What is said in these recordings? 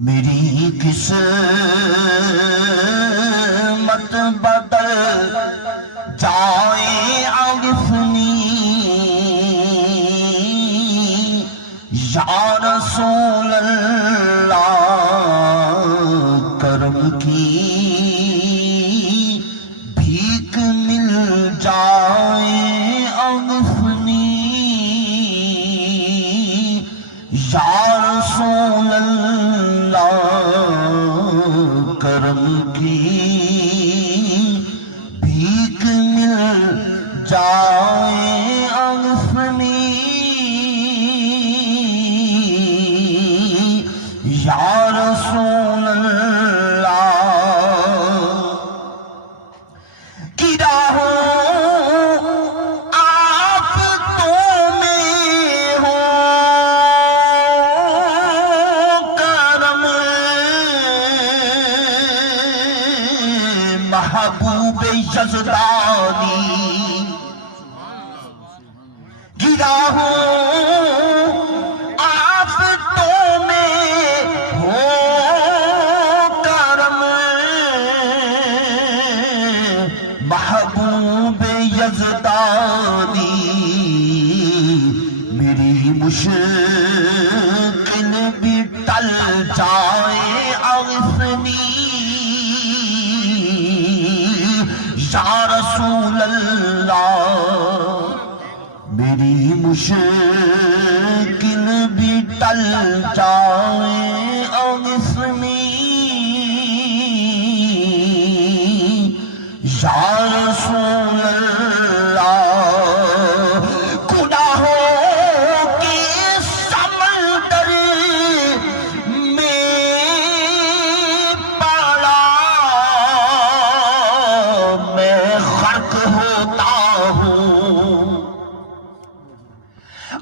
میری قسمت بدل جائے عرفنی یا رسول اللہ کرم کی بھیک مل جائے عرفنی یا رسول اللہ کرم کی بھیک مل جائے عرفنی یا رسول اللہ کی راہوں آپ تو میں ہو کرم محبوب یزدانی کی راہوں محبوب یزدانی میری مشکل بھی ٹل جائے عرفنی یا رسول اللہ میری مشکل بھی ٹل جائے عرفنی یا رسول اللہ گناہوں کے سمندر میں پڑا میں غرق ہوتا ہوں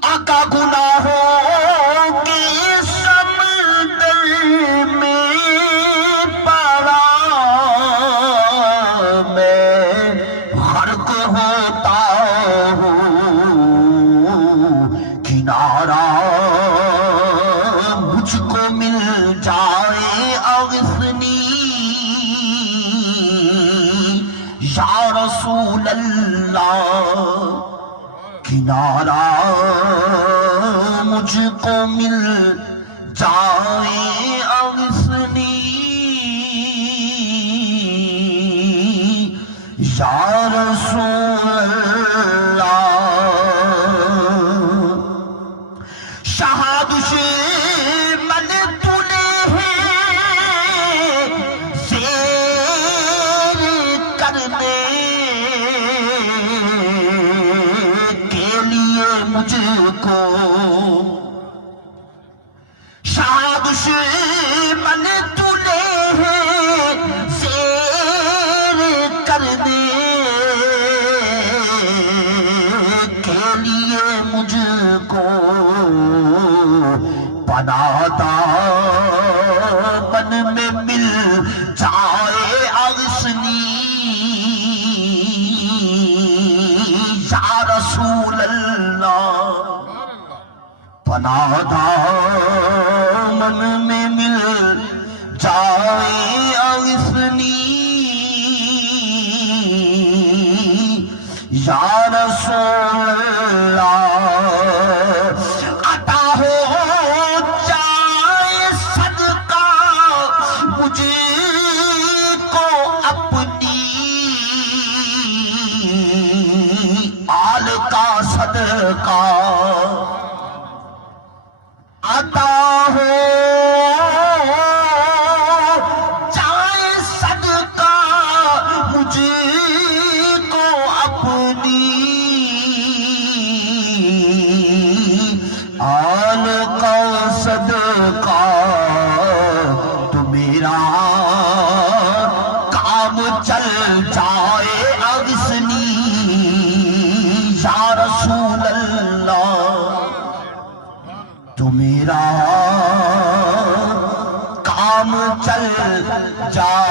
آقا گناہوں کے سمندر میں کنارہ مجھ کو مل جائے عرفنی یا رسول اللہ کنارہ مجھ کو مل جائے عرفنی یا رسول اللہ شہادش من تلے زیر کرنے کے لیے مجھ کو شہادش من تلے زیر کرنے کے لیے مجھ کو پناہ دامن میں مل جائے عرفنی یا رسول اللہ پناہ دامن میں مل جائے عرفنی یا رسول اللہ صدقہ عطا ہو جائے صدقہ مجھ کو اپنی آل کا صدقہ تو میرا کام چل جائے عرفنی یا رسول اللہ تو میرا کام چل جائے